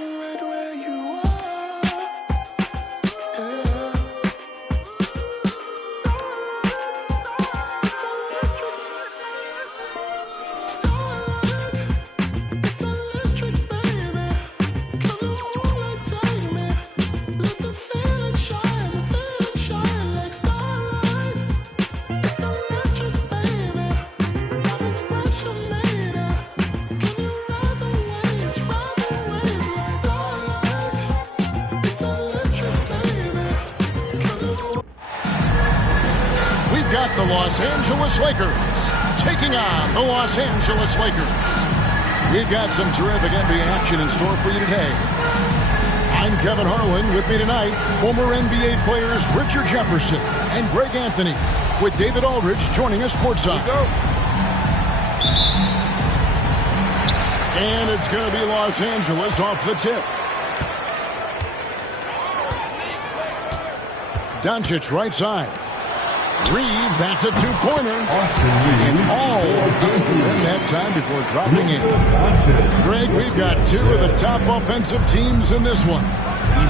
right where you are. Yeah. Starlight, it's electric, baby. Come on, take me. Let the feeling shine like starlight. It's electric, baby. Love expression later. Can you ride the waves like starlight? It's electric, baby. We've got the Los Angeles Lakers taking on the Los Angeles Lakers. We've got some terrific NBA action in store for you today. I'm Kevin Harlan. With me tonight, former NBA players Richard Jefferson and Greg Anthony, with David Aldridge joining us courtside. And it's going to be Los Angeles off the tip. Doncic right side. Reeves, that's a two-pointer. And all in that time before dropping in. Greg, we've got two of the top offensive teams in this one.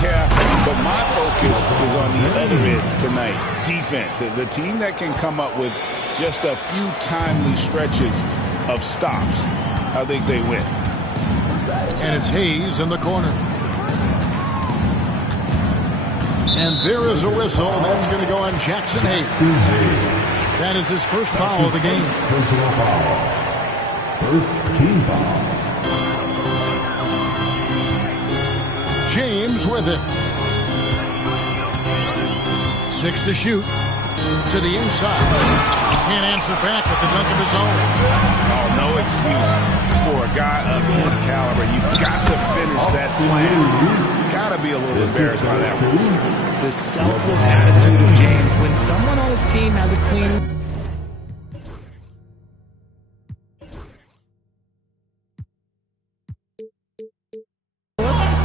Yeah, but my focus is on the other end tonight. Defense. The team that can come up with just a few timely stretches of stops. I think they win. And it's Hayes in the corner. And there is a whistle. That's going to go on Jackson Hayes. That is his first foul of the game. Personal foul. First team foul. James with it. 6 to shoot. To the inside. Can't answer back with the dunk of his own. Oh, no excuse for a guy of his caliber. You've got to finish that slam. You've got to be a little embarrassed by that one. The selfless attitude of James when someone on his team has a clean...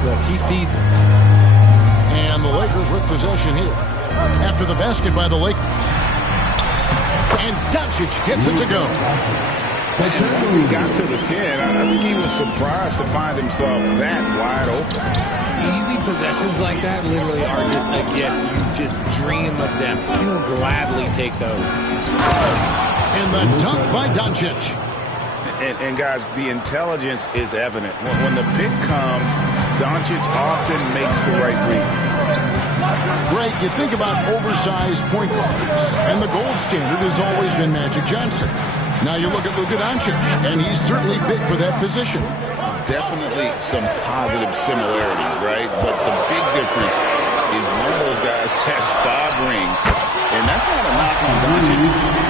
Look, he feeds him. And the Lakers with possession here. After the basket by the Lakers. And Doncic gets it to go. And once he got to the 10, I think he was surprised to find himself that wide open. Easy possessions like that literally are just a gift. You just dream of them. You'll gladly take those. And the dunk by Doncic. And guys, the intelligence is evident. When the pick comes, Doncic often makes the right read. Greg, you think about oversized point guards, and the gold standard has always been Magic Johnson. Now you look at Luka Doncic, and he's certainly big for that position. Definitely some positive similarities, right? But the big difference is one of those guys has 5 rings, and that's not a knock on Doncic.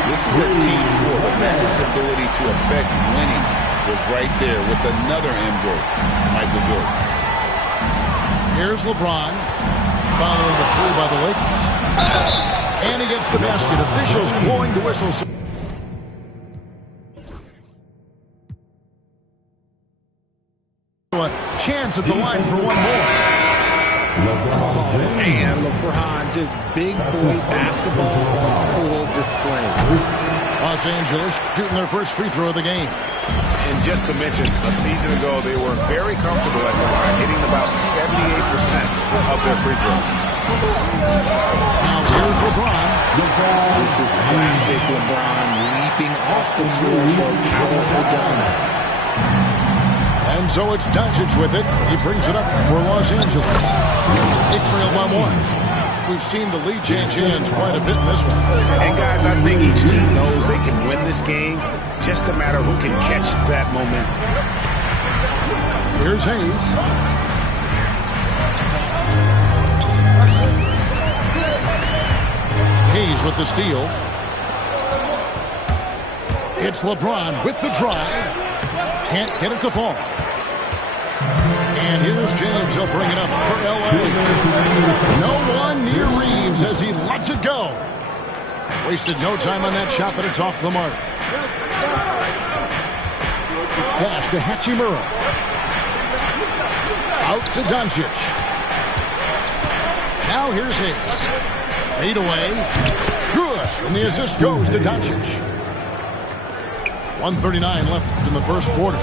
This is a team sport, but Magic's ability to affect winning was right there with another MJ, Michael Jordan. Here's LeBron, following the 3 by the Lakers. And he gets the basket. Officials blowing the whistle. A chance at the line for one more. Oh, man, LeBron, just big boy basketball on full display. Los Angeles shooting their first free throw of the game. And just to mention, a season ago, they were very comfortable at the line, hitting about 78% of their free throws. Now here's LeBron. This is classic LeBron leaping off the floor for a powerful dunk. And so it's Doncic with it. He brings it up for Los Angeles. It's trailed by 1. We've seen the lead change hands quite a bit in this one. And guys, I think each team knows they can win this game. Just a matter who can catch that momentum. Here's Hayes. Hayes with the steal. It's LeBron with the drive. Can't get it to fall. And here's James. He'll bring it up for L.A. No one near Reeves as he lets it go. Wasted no time on that shot, but it's off the mark. Pass to Hachimura. Out to Doncic. Now here's Hayes. Fade away. Good. And the assist goes to Doncic. 1:39 left in the first quarter.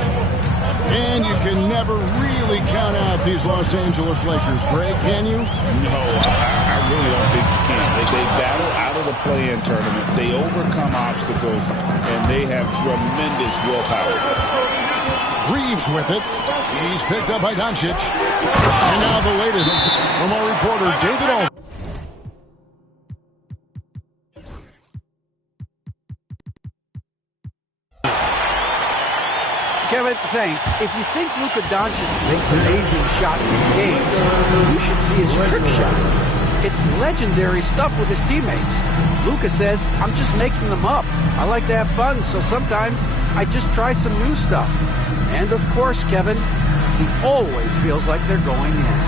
And you can never really count out these Los Angeles Lakers, Greg, can you? No, I really don't think you can. They battle out of the play-in tournament. They overcome obstacles, and they have tremendous willpower. Reeves with it. He's picked up by Doncic. And now the latest from our reporter, David Alden. Kevin, thanks. If you think Luka Doncic makes amazing shots in the game, you should see his trick shots. It's legendary stuff with his teammates. Luka says, I'm just making them up. I like to have fun, so sometimes I just try some new stuff. And of course, Kevin, he always feels like they're going in.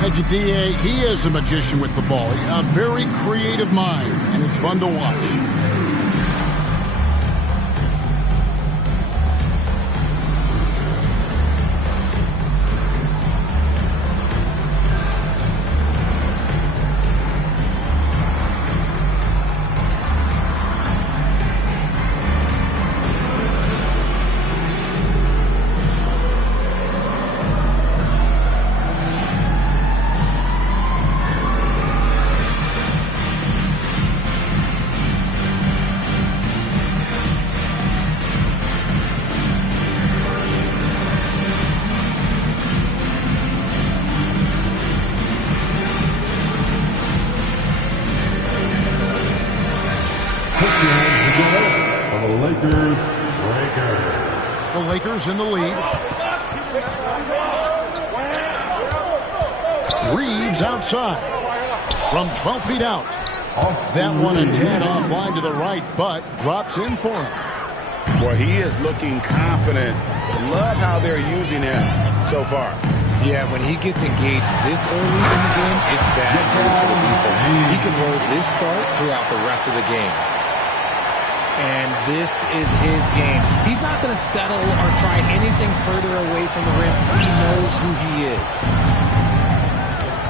Thank you, D.A. He is a magician with the ball. A very creative mind, and it's fun to watch. The Lakers in the lead. Reeves outside from 12 feet out. That one a tad offline to the right, but drops in for him. Well, he is looking confident. Love how they're using him so far. Yeah, when he gets engaged this early in the game, it's bad news for the defense. He can roll this start throughout the rest of the game. And this is his game. He's not going to settle or try anything further away from the rim. He knows who he is.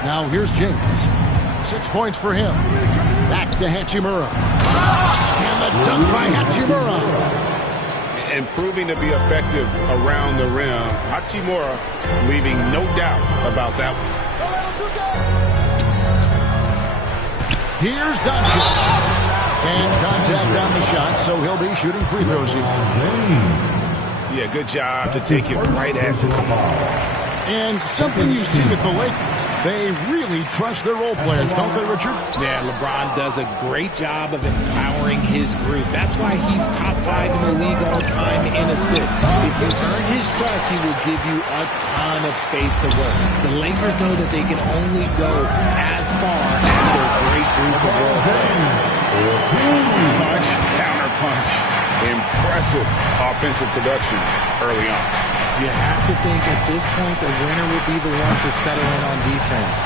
Now here's James. 6 points for him. Back to Hachimura. And the dunk by Hachimura. And proving to be effective around the rim. Hachimura leaving no doubt about that one. Here's Doncic. And contact on the shot, so he'll be shooting free throws here. Yeah, good job to take it right at the ball. And something you see with the Lakers, they really trust their role players, don't they, Richard? Yeah, LeBron does a great job of empowering his group. That's why he's top 5 in the league all time in assists. If you earn his trust, he will give you a ton of space to work. The Lakers know that they can only go as far as their great group of role players. Punch, counter punch. Impressive offensive production early on. You have to think at this point the winner will be the one to settle in on defense.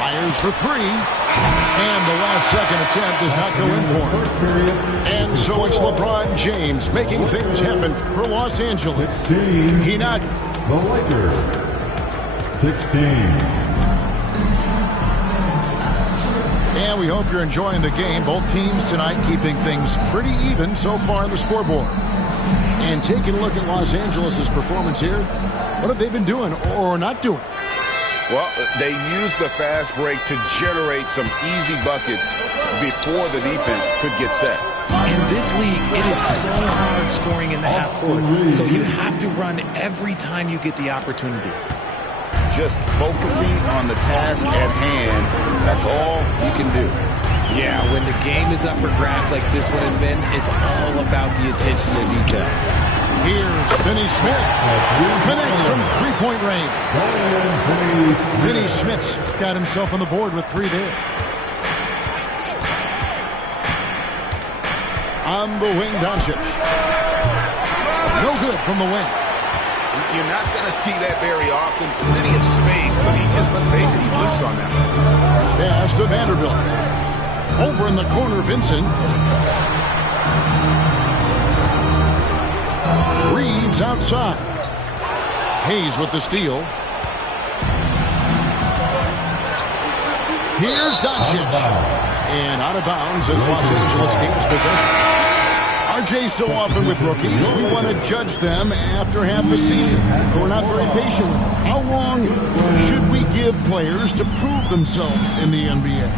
Fires for 3. And the last second attempt does not go in for him. And so it's LeBron James making things happen for Los Angeles. He not. The Lakers. 16. And we hope you're enjoying the game. Both teams tonight keeping things pretty even so far on the scoreboard. And taking a look at Los Angeles' performance here, what have they been doing or not doing? Well, they used the fast break to generate some easy buckets before the defense could get set. In this league, it is so hard scoring in the half court. So you have to run every time you get the opportunity. Just focusing on the task at hand, that's all you can do. Yeah, when the game is up for grabs like this one has been, it's all about the attention to detail. Here's Finney Smith. Connects from three-point range. Finney Smith's got himself on the board with 3 there. On the wing, Doncic. No good from the wing. You're not going to see that very often. Plenty of space, but he just, let's face it, he drifts on that one. Pass to Vanderbilt. Over in the corner, Vincent. Reeves outside. Hayes with the steal. Here's Doncic. And out of bounds as Los Angeles gains possession. RJ, so often with rookies, we want to judge them after half a season. We're not very patient with them. How long should we give players to prove themselves in the NBA?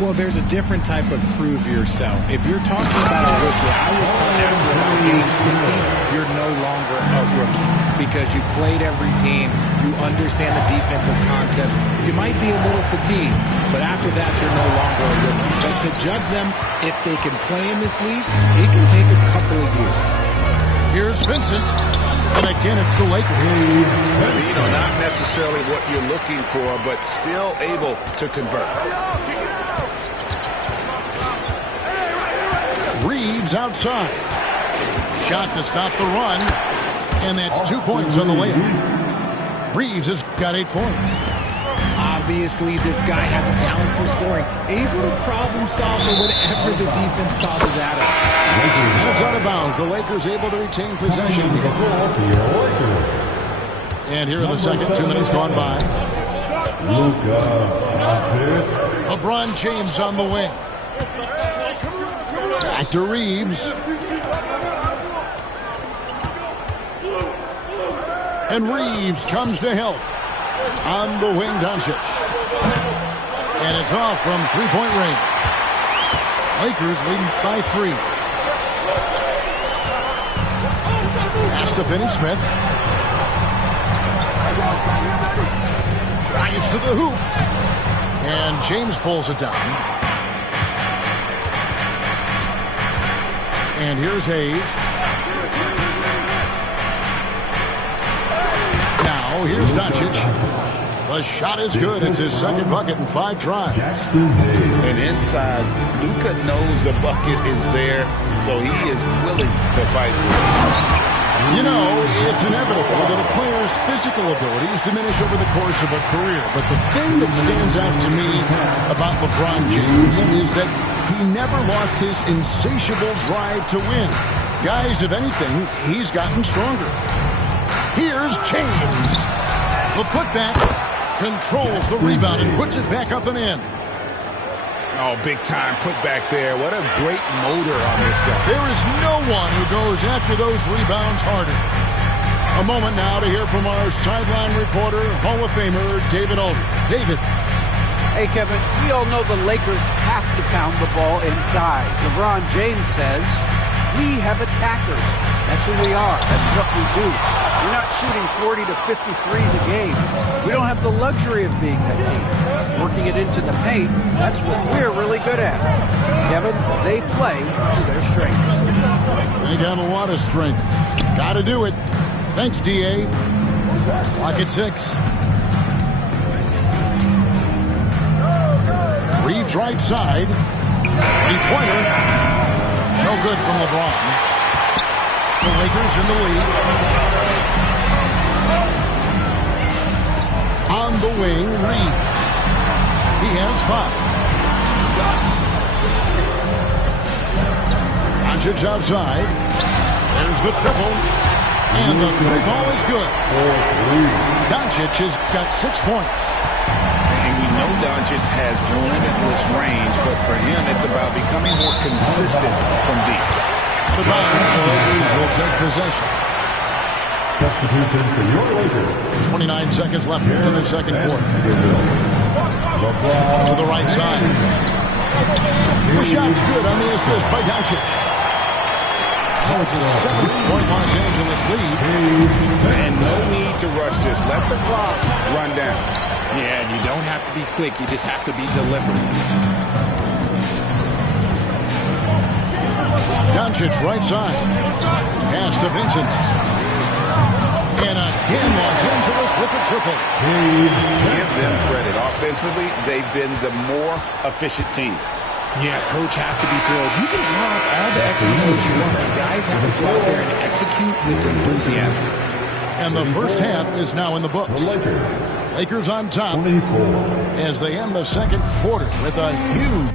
Well, there's a different type of prove yourself. If you're talking about a rookie, I was taught after about game 60, you're no longer a rookie because you played every team, you understand the defensive concept. You might be a little fatigued, but after that, you're no longer a rookie. But to judge them if they can play in this league, it can take a couple of years. Here's Vincent, and again, it's the Lakers. Not necessarily what you're looking for, but still able to convert. Reeves outside. Shot to stop the run. And that's 2 points on the layup. Reeves has got 8 points. Obviously, this guy has a talent for scoring. Able to problem solve for whatever the defense tosses at him. And it's out of bounds. The Lakers able to retain possession. And here in the second, 2 minutes gone by. LeBron James on the wing. Back to Reeves. And Reeves comes to help. On the wing, Doncic. And it's off from three-point range. Lakers leading by 3. Pass to Finney-Smith. Drives to the hoop. And James pulls it down. And here's Hayes. Now, here's Doncic. The shot is good. It's his second bucket in 5 tries. And inside, Luka knows the bucket is there, so he is willing to fight for it. You know, it's inevitable that a player's physical abilities diminish over the course of a career. But the thing that stands out to me about LeBron James is that he never lost his insatiable drive to win. Guys, if anything, he's gotten stronger. Here's James. The putback controls the rebound and puts it back up and in. Oh, big time put back there. What a great motor on this guy. There is no one who goes after those rebounds harder. A moment now to hear from our sideline reporter, Hall of Famer David Aldridge. David. Hey, Kevin, we all know the Lakers have to pound the ball inside. LeBron James says, we have attackers. That's who we are. That's what we do. We're not shooting 40 to 50 threes a game. We don't have the luxury of being that team. Working it into the paint, that's what we're really good at. Kevin, they play to their strengths. They got a lot of strength. Got to do it. Thanks, D.A. Clock at 6. Reeves right side. Three-pointer. No good from LeBron. The Lakers in the lead. On the wing, Reeves. He has 5. Doncic outside. There's the triple. And the three ball is good. Doncic has got 6 points. And we know Doncic has limitless range, but for him, it's about becoming more consistent from deep. The Lakers will take possession. Substitution for your Lakers. 29 seconds left in the second quarter. To the right side. The shot's good on the assist by Doncic. Now it's a 7-point Los Angeles lead. And no need to rush this. Let the clock run down. Yeah, and you don't have to be quick. You just have to be deliberate. Doncic right side. Pass to Vincent. And again, Los Angeles with the triple. Give them credit. Offensively, they've been the more efficient team. Yeah, coach has to be thrilled. You can draw up all the execution you want, but guys have to go out there and execute with enthusiasm. And the first half is now in the books. Lakers on top as they end the second quarter with a huge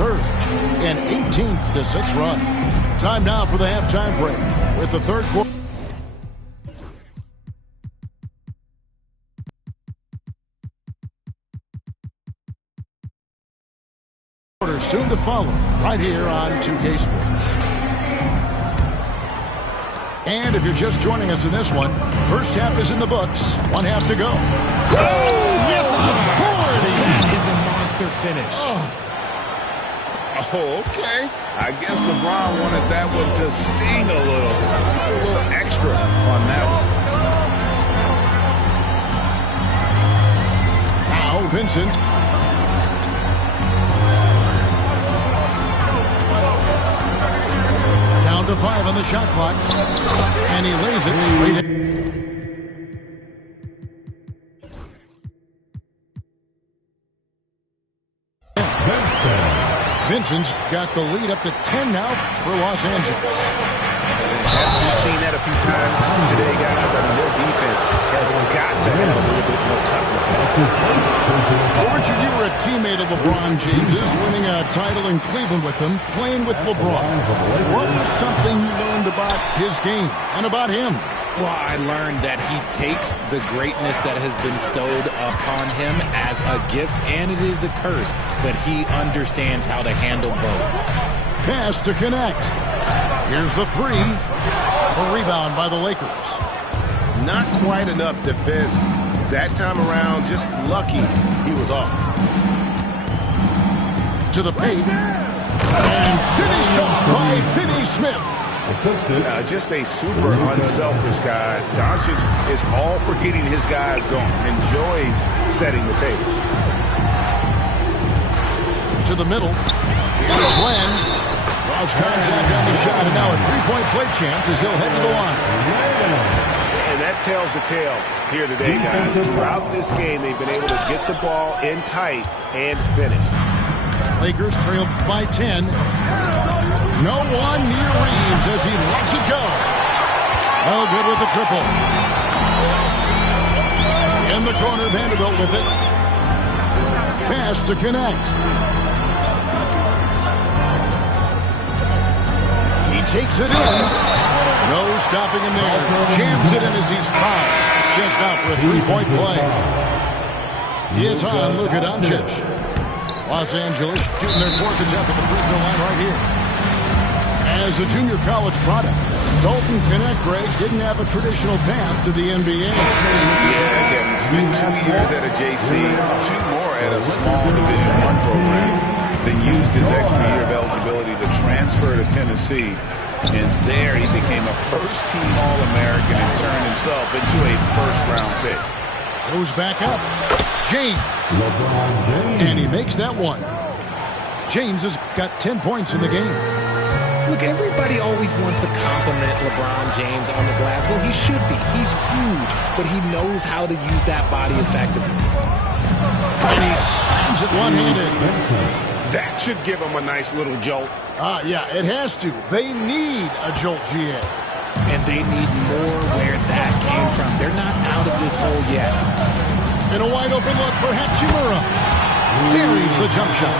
surge. An 14th to 6 run. Time now for the halftime break with the third quarter. Soon to follow right here on 2K Sports. And if you're just joining us in this one, first half is in the books. 1 half to go. With authority! That is a monster finish. Oh, okay. I guess LeBron wanted that one to sting a little extra on that one. Now Vincent. Down to 5 on the shot clock. And he lays it straight in. Vincent's got the lead up to 10 now for Los Angeles. We've seen that a few times today, guys. I mean, their defense has got to have a little bit more toughness. Well, Richard, you were a teammate of LeBron James's, winning a title in Cleveland with him, playing with LeBron. What was something you learned about his game and about him? Well, I learned that he takes the greatness that has been bestowed upon him as a gift, and it is a curse, but he understands how to handle both. Pass to connect. Here's the 3. A rebound by the Lakers. Not quite enough defense. That time around, just lucky he was off. To the paint. And finish off by Finney Smith. Just a super unselfish guy. Doncic is all for getting his guys going. Enjoys setting the table. To the middle. Here's Glenn. Draws contact on the shot, and now a three-point play chance as he'll head to the line. And that tells the tale here today, guys. Throughout this game, they've been able to get the ball in tight and finish. Lakers trail by 10. No one near Reeves as he lets it go. No good with the triple. In the corner, Vanderbilt with it. Pass to connect. He takes it in. No stopping him there. Jams it in as he's fouled. Just out for a three-point play. It's on Luka Doncic. Los Angeles shooting their 4th attempt at the free throw line right here. As a junior college product, Dalton Connect, Greg, didn't have a traditional path to the NBA. Yeah, Kevin. Spent 2 years at a JC, 2 more at a small Division I program. Then used his extra year of eligibility to transfer to Tennessee. And there he became a first-team All-American and turned himself into a first-round pick. Goes back up. James. And he makes that one. James has got 10 points in the game. Look, everybody always wants to compliment LeBron James on the glass. Well, he should be. He's huge, but he knows how to use that body effectively. And he slams it one-handed. That should give him a nice little jolt. Yeah, it has to. They need a jolt, GA. And they need more where that came from. They're not out of this hole yet. And a wide-open look for Hachimura. Buries the jump shot.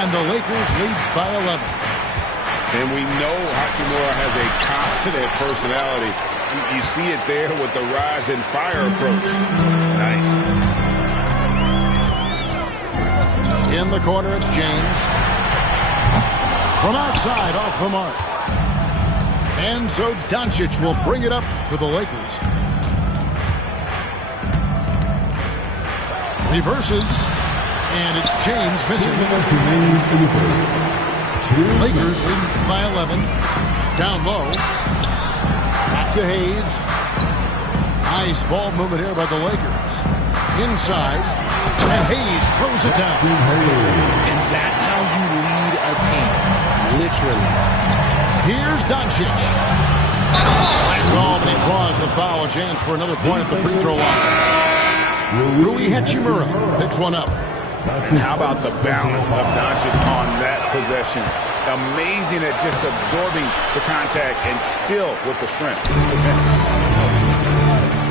And the Lakers lead by 11. And we know Hachimura has a confident personality. You see it there with the rise and fire approach. Nice. In the corner, it's James. From outside, off the mark. And so Doncic will bring it up for the Lakers. Reverses. And it's James missing. Lakers lead by 11. Down low. Back to Hayes. Nice ball movement here by the Lakers. Inside. And Hayes throws it down. And that's how you lead a team. Literally. Here's Doncic. Ball, and he draws the foul. A chance for another point at the free throw line. Rui Hachimura picks one up. And how about the balance of Doncic on that possession? Amazing at just absorbing the contact and still with the strength to finish.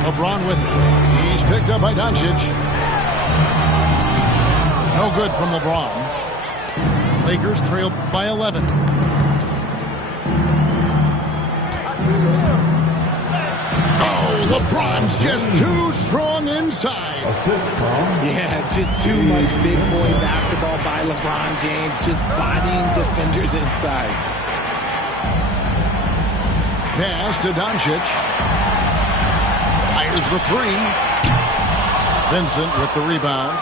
LeBron with it. He's picked up by Doncic. No good from LeBron. Lakers trail by 11. Oh, LeBron's just too strong inside. Yeah, just too much big boy basketball by LeBron James, just bodying defenders inside. Pass to Doncic. Fires the three. Vincent with the rebound.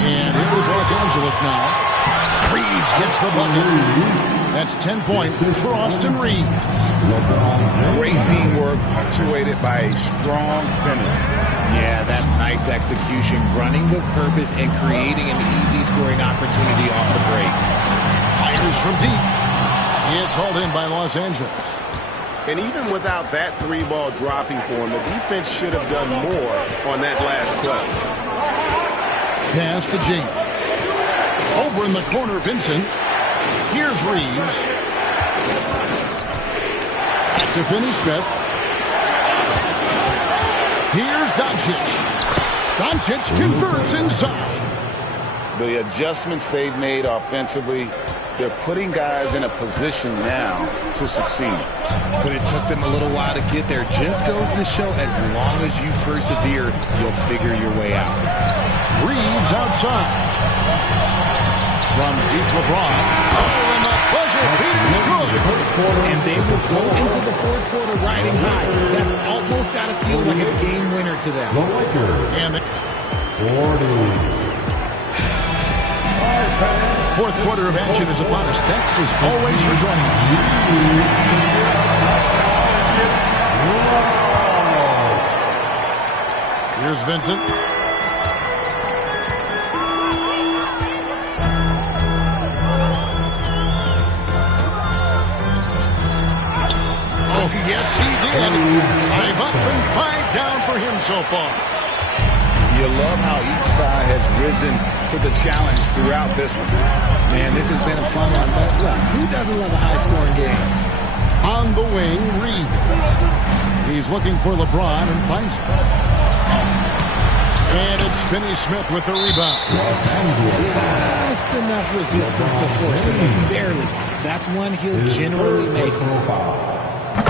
And here's Los Angeles now. Reeves gets the bucket. That's 10 points for Austin Reeves. Great teamwork punctuated by a strong finish. Yeah, that's nice execution, running with purpose and creating an easy scoring opportunity off the break. Fires from deep. It's hauled in by Los Angeles. And even without that three ball dropping for him, the defense should have done more on that last play. Pass to James. Over in the corner, Vincent. Here's Reeves. To Finney-Smith. Here's Doncic. Doncic converts inside. The adjustments they've made offensively, they're putting guys in a position now to succeed. But it took them a little while to get there. Just goes to show, as long as you persevere, you'll figure your way out. Reeves outside. From deep LeBron. Oh, and the buzzer beater's good. And they will go into the fourth quarter riding high. That's almost got to feel like a game winner to them. And the fourth quarter of action is upon us. Thanks as always for joining us. Here's Vincent. Oh, yes, he did. 5 up and 5 down for him so far. You love how each side has risen to the challenge throughout this one. Man, this has been a fun one, but look, who doesn't love a high-scoring game? On the wing, Reeves. He's looking for LeBron and finds him. And it's Finney-Smith with the rebound. Just enough resistance to force the miss, barely. That's one he'll generally make.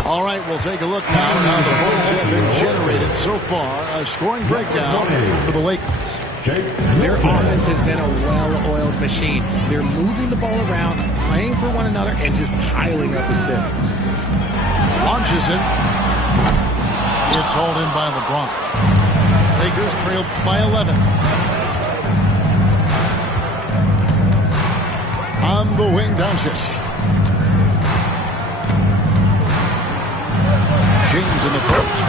All right, we'll take a look now at how the points have been generated so far. A scoring breakdown for the Lakers. Their offense has been a well-oiled machine. They're moving the ball around, playing for one another, and just piling up assists. Launches it. It's hauled in by LeBron. Lakers trail by 11. On the wing, Doncic. James in the post.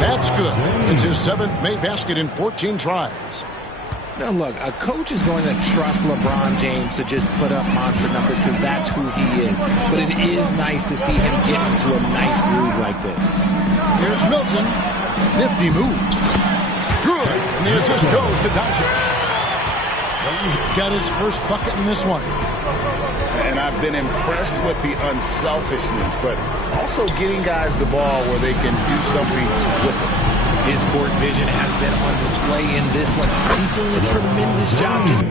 That's good. It's his 7th made basket in 14 tries. Now, look, a coach is going to trust LeBron James to just put up monster numbers because that's who he is. But it is nice to see him get into a nice groove like this. Here's Milton. Nifty move. Good. And the assist goes to Doncic. Got his first bucket in this one. And I've been impressed with the unselfishness, but also getting guys the ball where they can do something with it. His court vision has been on display in this one. He's doing a tremendous job just...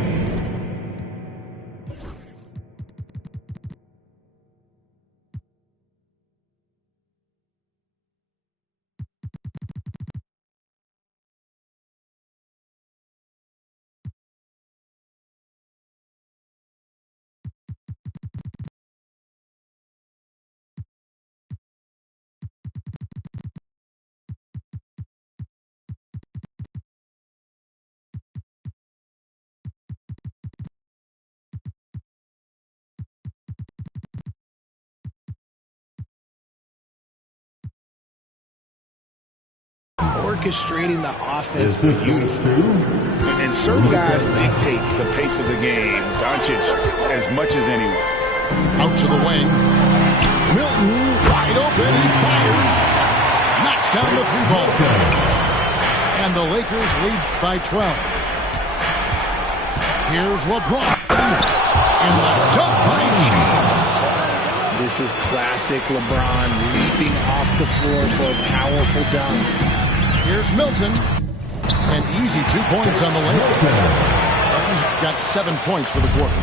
orchestrating the offense beautifully. And certain guys dictate the pace of the game. Doncic as much as anyone. Out to the wing. Milton wide open. He fires. Knocks down the 3-ball. And the Lakers lead by 12. Here's LeBron. And the dunk by James. This is classic LeBron leaping off the floor for a powerful dunk. Here's Milton. And easy 2 points on the layup. Got 7 points for the quarter.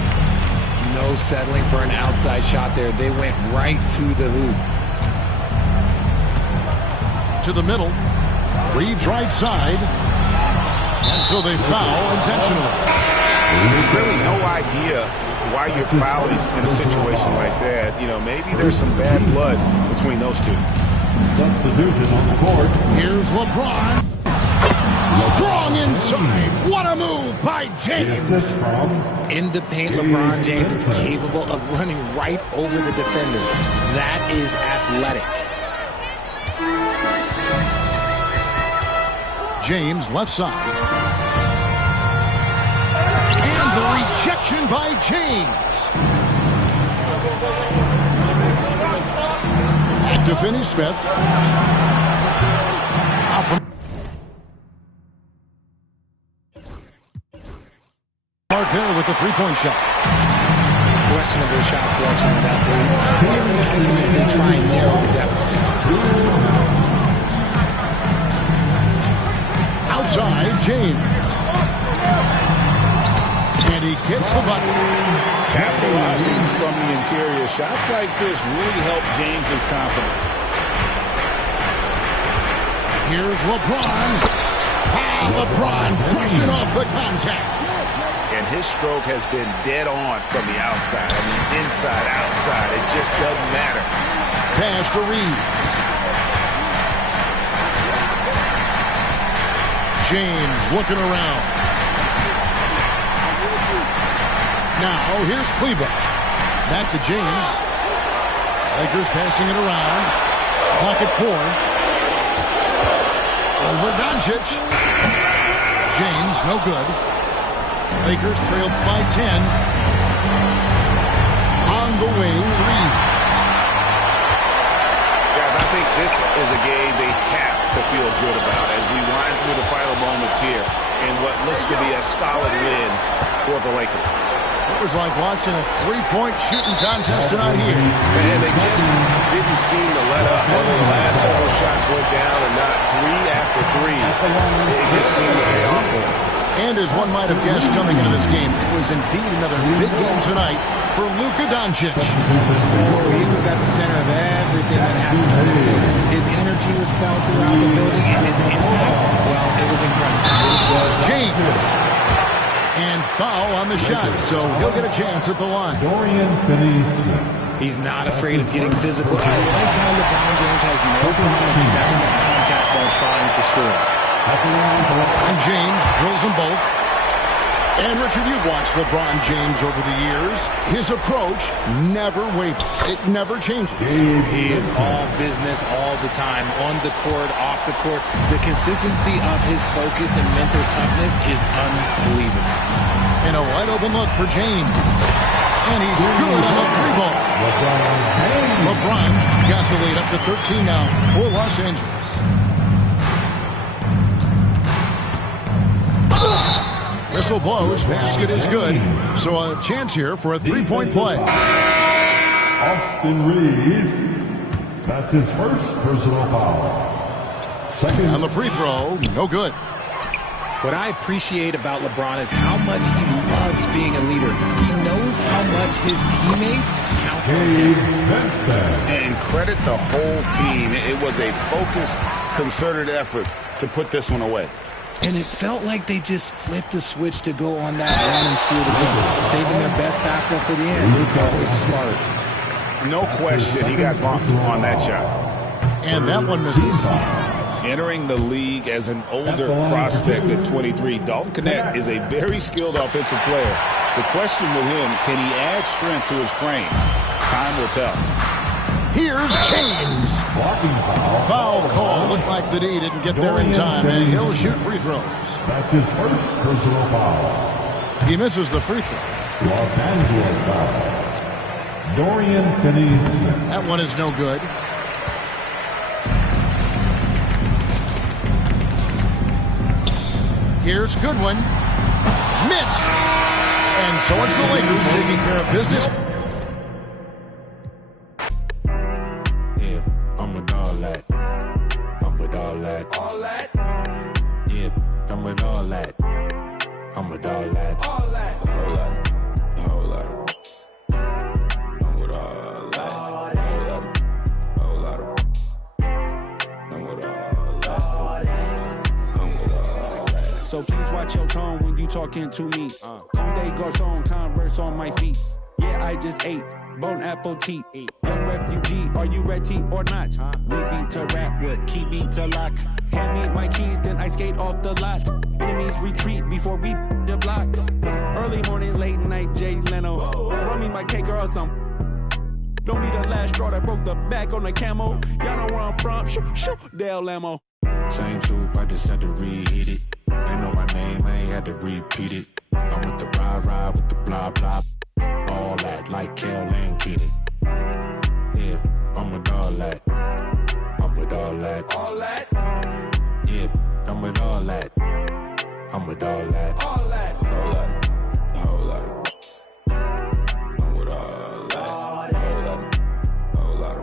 No settling for an outside shot there. They went right to the hoop. To the middle. Reeves right side. And so they foul intentionally. Really no idea why you're fouling in a situation like that. You know, maybe there's some bad blood between those two. Substitution on the court. Here's LeBron. Strong inside. What a move by James. Assist from In the paint, LeBron James is capable of running right over the defender. That is athletic. James left side. And the rejection by James. Back to Finney-Smith. Off the mark there with the three-point shot. Questionable shot selection of that three. As they try and narrow the deficit. Outside, James. And he gets the button. Capitalizing from the interior. Shots like this really help James's confidence. Here's LeBron. LeBron brushing off the contact. And his stroke has been dead on from the outside. I mean, inside, outside. It just doesn't matter. Pass to Reeves. James looking around. Now, here's Kleber. Back to James. Lakers passing it around. Clock at 4. Over Doncic. James, no good. Lakers trailed by 10. On the wing, Reeves. Guys, I think this is a game they have to feel good about as we wind through the final moments here in what looks to be a solid win for the Lakers. It was like watching a three-point shooting contest tonight here. And they just didn't seem to let up. Whether the last several shots went down or not, 3 after 3, it just seemed to pay off for them. And as one might have guessed coming into this game, it was indeed another big game tonight for Luka Doncic. He was at the center of everything that happened in this game. His energy was felt throughout the building, and his impact, well, it was incredible. James. And foul on the shot, so he'll get a chance at the line. Dorian Finney-Smith. He's not afraid of getting physical. I like how LeBron James has no problem accepting the contact while trying to score. And James drills them both. And Richard, you've watched LeBron James over the years. His approach never wavers. It never changes. He is all business all the time, on the court, off the court. The consistency of his focus and mental toughness is unbelievable. And a wide open look for James. And he's good on the three ball. LeBron's got the lead up to 13 now for Los Angeles. Whistle blows, basket is good. So a chance here for a three-point play. Austin Reeves. That's his first personal foul. Second. On the free throw, no good. What I appreciate about LeBron is how much he loves being a leader. He knows how much his teammates count on him. And credit the whole team. It was a focused, concerted effort to put this one away. And it felt like they just flipped the switch to go on that run and seal the game, saving their best basketball for the end. Always smart. No question he got bumped on that shot. And that one misses. Entering the league as an older prospect at 23, Dalton Knecht is a very skilled offensive player. The question with him, can he add strength to his frame? Time will tell. Here's James. Foul call. Looked like the D didn't get there in time, and he'll shoot free throws. That's his first personal foul. He misses the free throw. Los Angeles foul. Dorian Finney-Smith. That one is no good. Here's Goodwin. Missed. And so it's the Lakers taking care of business. I'm with all that. I'm with all that. All that? Yeah, I'm with all that. I'm with all that. All that. Whole lot. Whole lot. so please watch your tone when you talking to me. Conde Garçon, Converse on my feet. Yeah, I just ate Bon appetit. Young refugee, are you ready or not? We beat to rap with key beat to lock. Hand me my keys, then I skate off the lot. Enemies retreat before we the block. Early morning, late night, Jay Leno. Run me my cake or some. Don't be the last straw that broke the back on the camel. Y'all know where I'm from. Shoo, Dale Lamo. Same troop, I just had to reheat it. They know my name, I ain't had to repeat it. I'm with the ride with the blah blah. All that like Kel and Keaton. Yeah, I'm with all that. I'm with all that. All that. Yeah, I'm with all that. I'm with all that. All that. All that. All that. I'm with all that. All that. All that.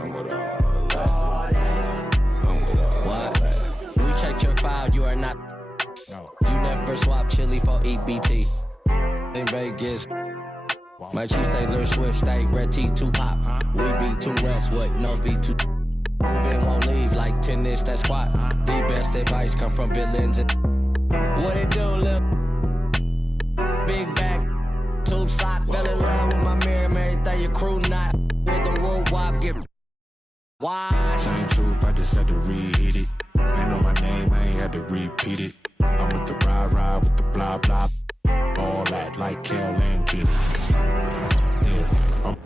I'm with all that. I'm with all that. We checked your file, you are not. No. You never swap chili for EBT. In Vegas, my chief Taylor Swift, stay red T, 2 pop. We be 2 West, what North be 2. Moving won't leave like tennis, that squat. The best advice come from villains. What it do, lil? Big back, tube sock, fell in love with my mirror, everything your crew not. With the wood wop, get wide. Same troop, I just had to reheat it. They know my name, I ain't had to repeat it. I'm with the ride with the blah blah. All that like Kel and Keaton. Yeah,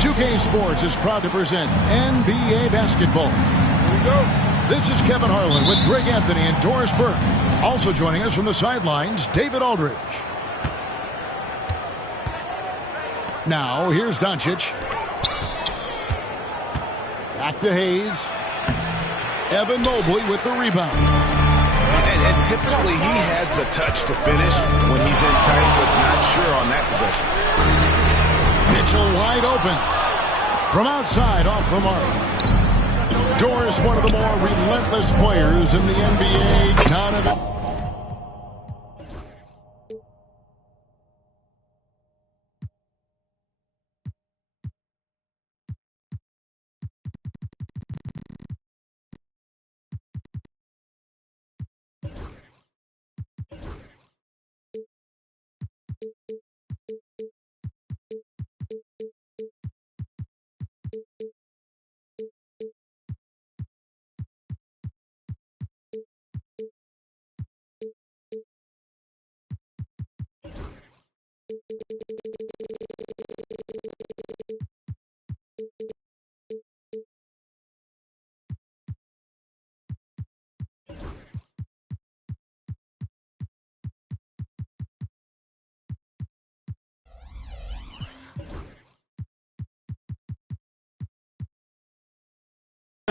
2K Sports is proud to present NBA basketball. Here we go. This is Kevin Harlan with Greg Anthony and Doris Burke. Also joining us from the sidelines, David Aldridge. Now, here's Doncic. Back to Hayes. Evan Mobley with the rebound. And typically he has the touch to finish when he's in tight, but not sure on that possession. Mitchell wide open. From outside, off the mark. Doris, one of the more relentless players in the NBA. Donovan.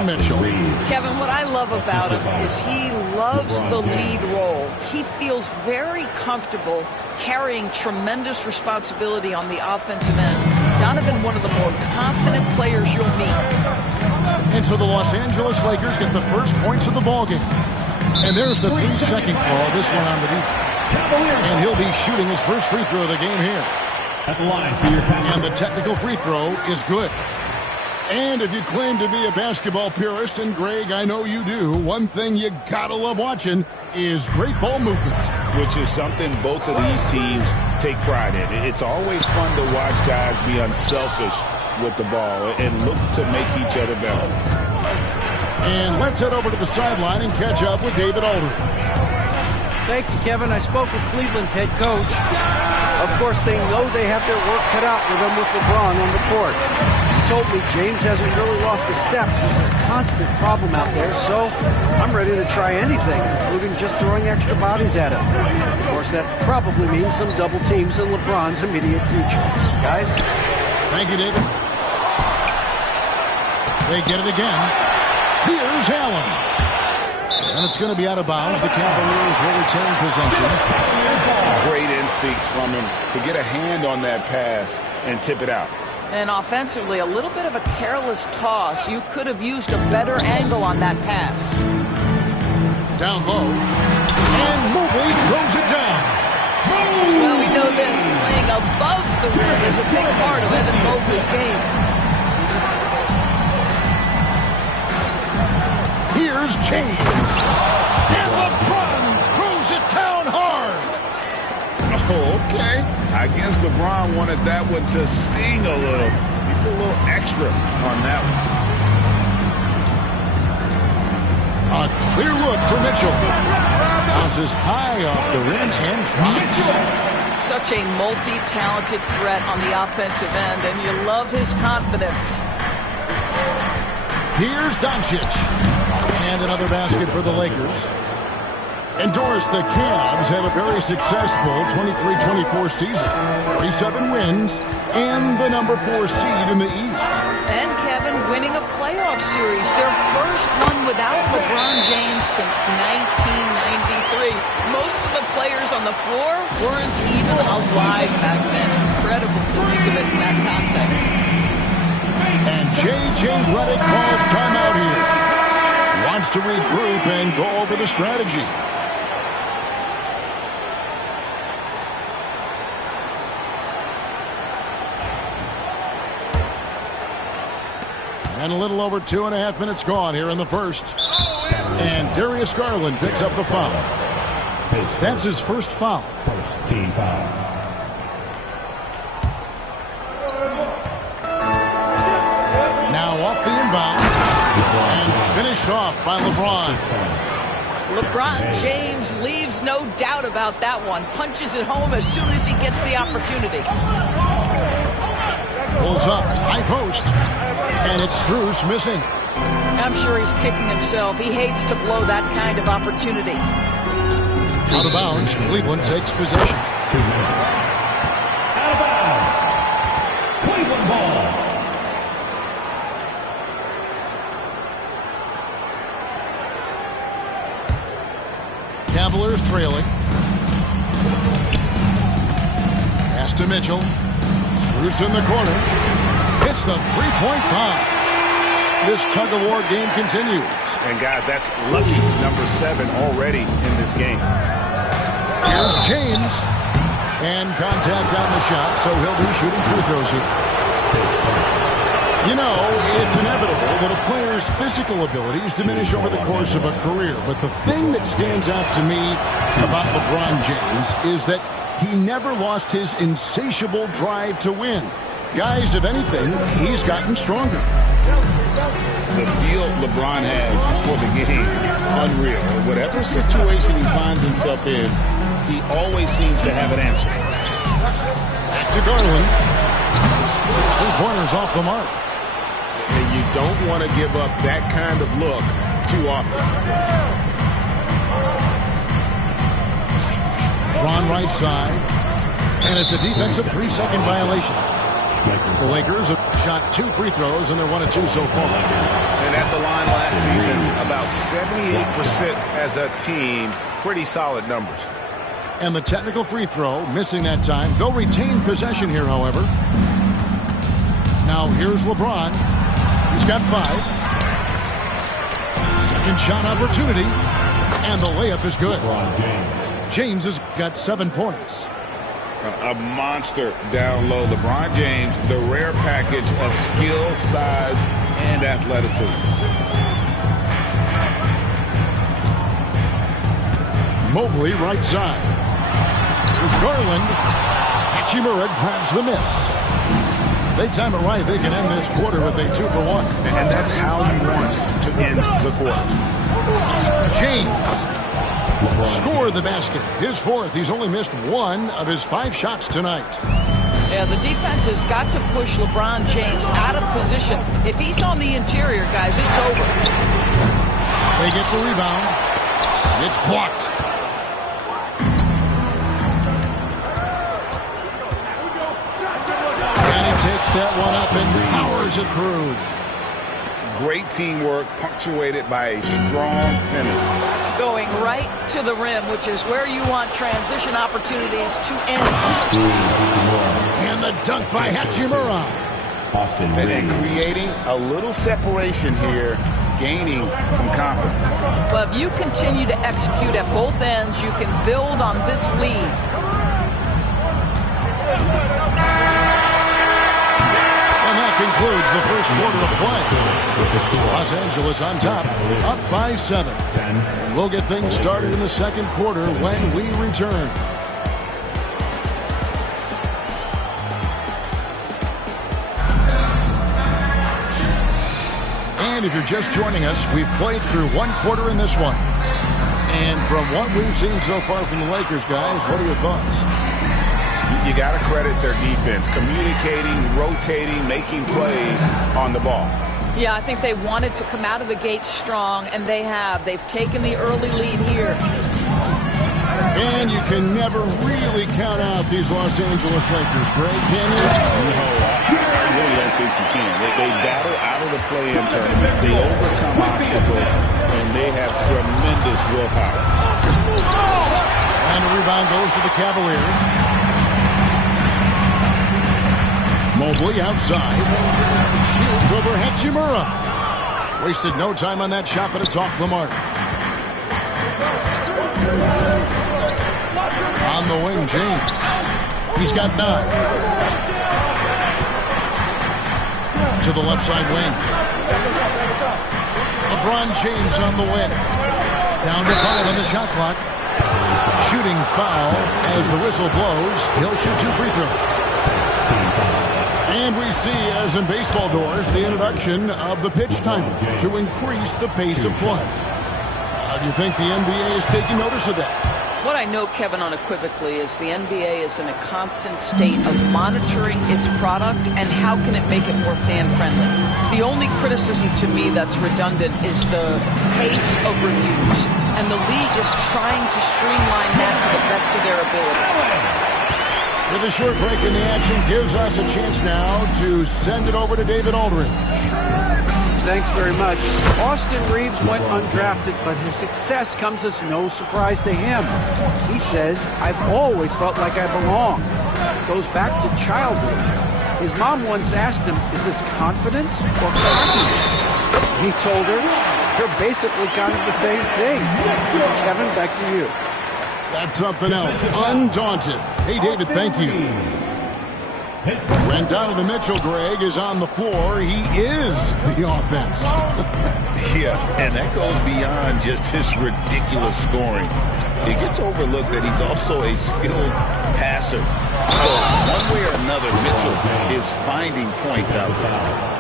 Mitchell. Kevin, what I love about him is he loves the lead role. He feels very comfortable carrying tremendous responsibility on the offensive end. Donovan, one of the more confident players you'll meet. And so the Los Angeles Lakers get the first points of the ballgame. And there's the 3-second call, this one on the defense. And he'll be shooting his first free throw of the game here. And the technical free throw is good. And if you claim to be a basketball purist, and Greg, I know you do, one thing you gotta love watching is great ball movement. Which is something both of these teams take pride in. It's always fun to watch guys be unselfish with the ball and look to make each other better. And let's head over to the sideline and catch up with David Aldridge. Thank you, Kevin. I spoke with Cleveland's head coach. Of course, they know they have their work cut out for them with LeBron on the court. He told me James hasn't really lost a step. He's a constant problem out there, so I'm ready to try anything, including just throwing extra bodies at him. Of course, that probably means some double teams in LeBron's immediate future. Guys? Thank you, David. They get it again. Here's Allen. And it's going to be out of bounds. The Cavaliers will retain possession. Great instincts from him to get a hand on that pass and tip it out. And offensively, a little bit of a careless toss. You could have used a better angle on that pass. Down low. And Mobley throws it down. Well, we know this. Playing above the rim is a big part of Evan Mobley's game. Here's James. I guess LeBron wanted that one to sting a little. Keep a little extra on that one. A clear look for Mitchell. Bounces high off the rim and drops. Such a multi-talented threat on the offensive end, and you love his confidence. Here's Doncic. And another basket for the Lakers. Endorse, the Cavs have a very successful 23-24 season. 37 wins and the number 4 seed in the East. And Kevin winning a playoff series, their first one without LeBron James since 1993. Most of the players on the floor weren't even alive back then. Incredible to think of it in that context. And J.J. Redick calls timeout here. Wants to regroup and go over the strategy. And a little over 2.5 minutes gone here in the first. And Darius Garland picks up the foul. That's his first foul. First team foul. Now off the inbound. And finished off by LeBron. LeBron James leaves no doubt about that one. Punches it home as soon as he gets the opportunity. Pulls up, high post. And it's Strus missing. I'm sure he's kicking himself. He hates to blow that kind of opportunity. Out of bounds, Cleveland takes possession. 2 minutes. Out of bounds. Cleveland ball. Cavaliers trailing. Pass to Mitchell. Strus in the corner. Hits the three-point bomb. This tug-of-war game continues. And, guys, that's lucky number 7 already in this game. Here's James. And contact on the shot, so he'll be shooting free throws here. You know, it's inevitable that a player's physical abilities diminish over the course of a career. But the thing that stands out to me about LeBron James is that he never lost his insatiable drive to win. Guys, if anything, he's gotten stronger. The feel LeBron has for the game, unreal. Whatever situation he finds himself in, he always seems to have an answer. Back to Garland. 3-pointers off the mark. And you don't want to give up that kind of look too often. Ron right side. And it's a defensive 3-second violation. The Lakers have shot 2 free throws, and they're 1 of 2 so far. And at the line last season, about 78% as a team. Pretty solid numbers. And the technical free throw, missing that time. They'll retain possession here, however. Now here's LeBron. He's got 5. Second shot opportunity. And the layup is good. James has got 7 points. A monster down low. LeBron James, the rare package of skill, size, and athleticism. Mobley right side. Here's Garland. Hachimura grabs the miss. They time it right. They can end this quarter with a 2 for 1. And that's how you want to end the quarter. James. Scored the basket. His 4th. He's only missed 1 of his 5 shots tonight. Yeah, the defense has got to push LeBron James out of position. If he's on the interior, guys, it's over. They get the rebound. It's blocked. And he takes that one up and powers it through. Great teamwork, punctuated by a strong finish. Going right to the rim, which is where you want transition opportunities to end. And the dunk by Hachimura. And creating a little separation here, gaining some confidence. But if you continue to execute at both ends, you can build on this lead. And that concludes the first quarter of play. Los Angeles on top, up by 7. And we'll get things started in the second quarter when we return. And if you're just joining us, we've played through one quarter in this one. And from what we've seen so far from the Lakers, guys, what are your thoughts? You got to credit their defense, communicating, rotating, making plays on the ball. Yeah, I think they wanted to come out of the gate strong, and they have. They've taken the early lead here. And you can never really count out these Los Angeles Lakers, Greg, can you? No, I really don't think you can. They battle out of the play-in tournament. They overcome obstacles, and they have tremendous willpower. And the rebound goes to the Cavaliers. Mobley outside. Shoots over Hachimura. Wasted no time on that shot, but it's off the mark. On the wing, James. He's got 9. To the left side wing. LeBron James on the wing. Down to 5 on the shot clock. Shooting foul as the whistle blows. He'll shoot 2 free throws. And we see, as in baseball doors, the introduction of the pitch timer to increase the pace of play. How do you think the NBA is taking notice of that? What I know, Kevin, unequivocally is the NBA is in a constant state of monitoring its product and how can it make it more fan-friendly. The only criticism to me that's redundant is the pace of reviews, and the league is trying to streamline that to the best of their ability. With a short break in the action, gives us a chance now to send it over to David Aldridge. Thanks very much. Austin Reeves went undrafted, but his success comes as no surprise to him. He says, I've always felt like I belong. Goes back to childhood. His mom once asked him, is this confidence or cockiness? He told her, they're basically kind of the same thing. Kevin, back to you. That's something else. Undaunted. Hey, David, thank you. When Donovan Mitchell, Greg, is on the floor, he is the offense. Yeah, and that goes beyond just his ridiculous scoring. It gets overlooked that he's also a skilled passer. So one way or another, Mitchell is finding points out there.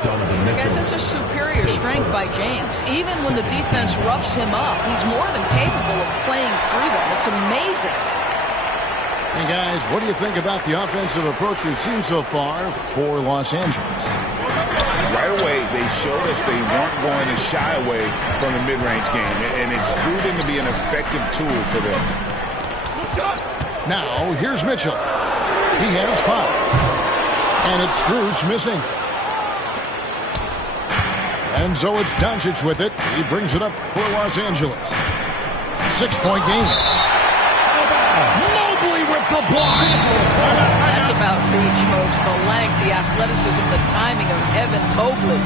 Guys, this is superior strength by James. Even when the defense roughs him up, he's more than capable of playing through them. It's amazing. And guys, what do you think about the offensive approach we've seen so far for Los Angeles? Right away, they showed us they weren't going to shy away from the mid-range game, and it's proven to be an effective tool for them. Now, here's Mitchell. He has 5. And it's Strus missing. And so it's Doncic with it. He brings it up for Los Angeles. 6-point game. Mobley with the block. That's about reach, folks. The length, the athleticism, the timing of Evan Mobley.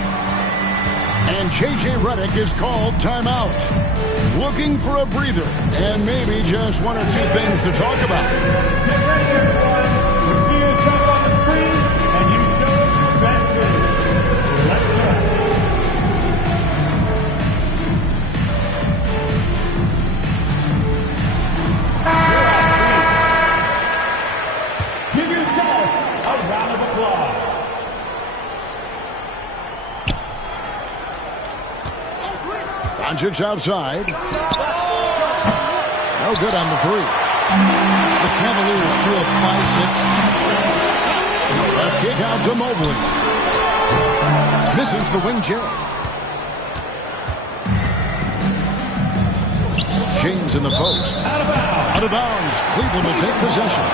And J.J. Redick is called timeout. Looking for a breather and maybe just 1 or 2 things to talk about. You see yourself on the screen, and you show us your best move. Let's go. Give yourself a round of applause. Doncic outside. No good on the 3. The Cavaliers trail by 6. A kick out to Mobley. Misses the wing J. James in the post. Out of bounds. Cleveland will take possession.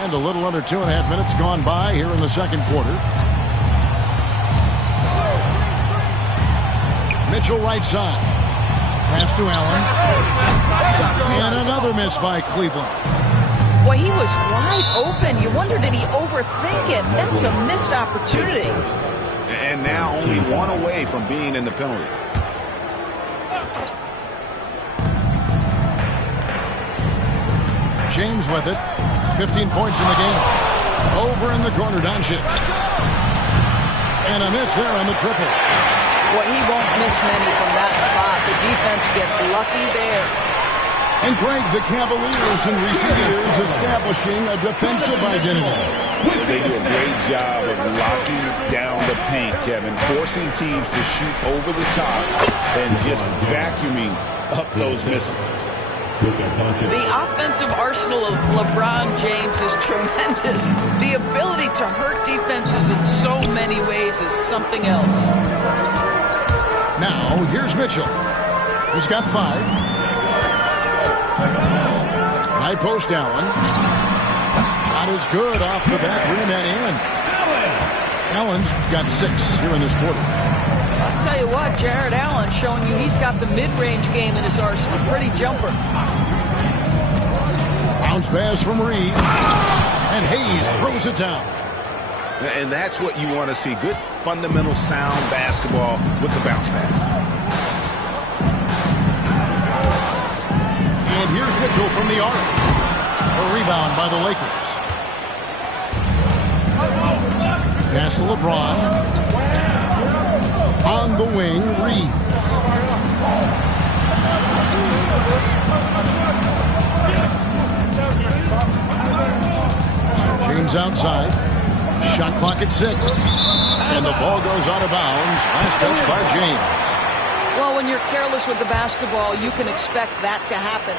And a little under 2.5 minutes gone by here in the second quarter. Mitchell right side. Pass to Allen. And another miss by Cleveland. Boy, he was wide open. You wonder, did he overthink it? That's a missed opportunity. And now only 1 away from being in the penalty. James with it. 15 points in the game. Over in the corner, Doncic. And a miss there on the triple. Boy, he won't miss many from that spot. The defense gets lucky there. And Greg, the Cavaliers in recent years establishing a defensive identity. They do a great job of locking down the paint, Kevin, forcing teams to shoot over the top and just vacuuming up those misses. The offensive arsenal of LeBron James is tremendous. The ability to hurt defenses in so many ways is something else. Now, here's Mitchell. He's got 5. High post Allen. Shot is good off the back rim and in. Allen's got 6 here in this quarter. I'll tell you what, Jared Allen showing you he's got the mid-range game in his arsenal. Pretty jumper. Bounce pass from Reed. And Hayes throws it down. And that's what you want to see. Good, fundamental, sound basketball with the bounce pass. And here's Mitchell from the arc. A rebound by the Lakers. Pass to LeBron. On the wing, Reeves. James outside. Shot clock at 6. And the ball goes out of bounds. Last touch by James. Well, when you're careless with the basketball, you can expect that to happen.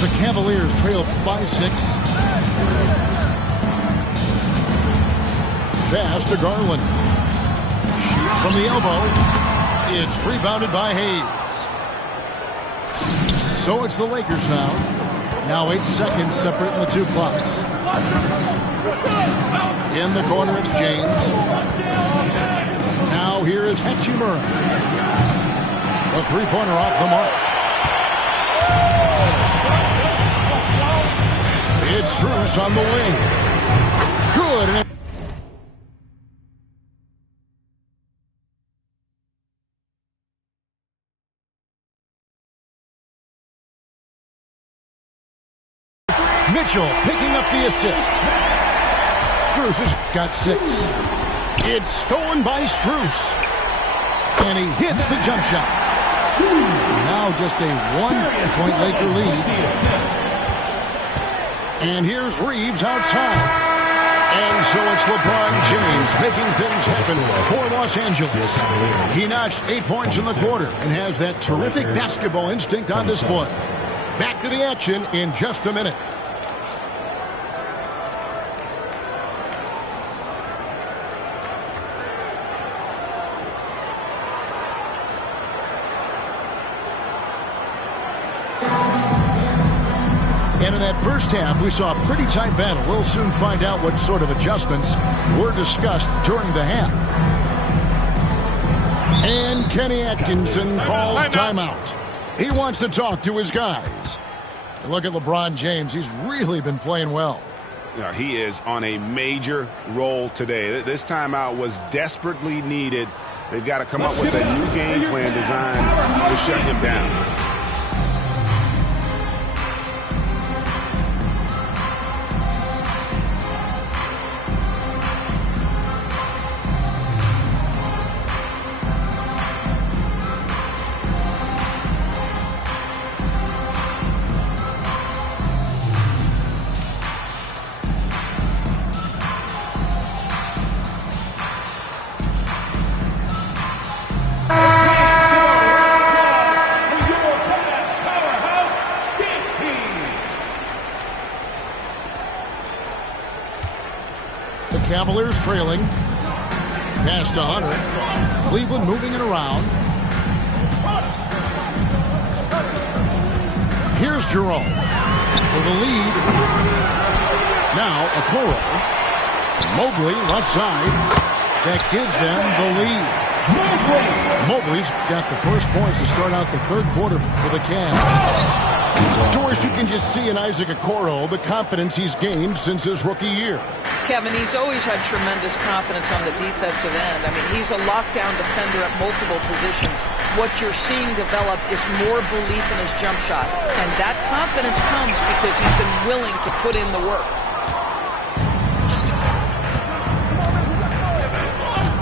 The Cavaliers trail by 6. Pass to Garland. Shoots from the elbow. It's rebounded by Hayes. So it's the Lakers now. Now 8 seconds separating the 2 clocks. In the corner, it's James. Now here is Hachimura. A 3-pointer off the mark. It's Strus on the wing. Good. Mitchell picking up the assist. Strus has got 6. It's stolen by Strus. And he hits the jump shot. Now just a 1-point Laker lead. And here's Reeves outside. And so it's LeBron James making things happen for Los Angeles. He notched 8 points in the quarter and has that terrific basketball instinct on display. Back to the action in just a minute. And in that first half, we saw a pretty tight battle. We'll soon find out what sort of adjustments were discussed during the half. And Kenny Atkinson calls timeout. He wants to talk to his guys. And look at LeBron James. He's really been playing well. Yeah, he is on a major roll today. This timeout was desperately needed. They've got to come up with a new game plan designed to shut him down. Cavaliers trailing. Pass to Hunter. Cleveland moving it around. Here's Jerome for the lead. Now Okoro. Mobley left side. That gives them the lead. Mobley's got the first points to start out the third quarter for the Cavs. Doris, you can just see in Isaac Okoro the confidence he's gained since his rookie year. Kevin, he's always had tremendous confidence on the defensive end. I mean, he's a lockdown defender at multiple positions. What you're seeing develop is more belief in his jump shot. And that confidence comes because he's been willing to put in the work.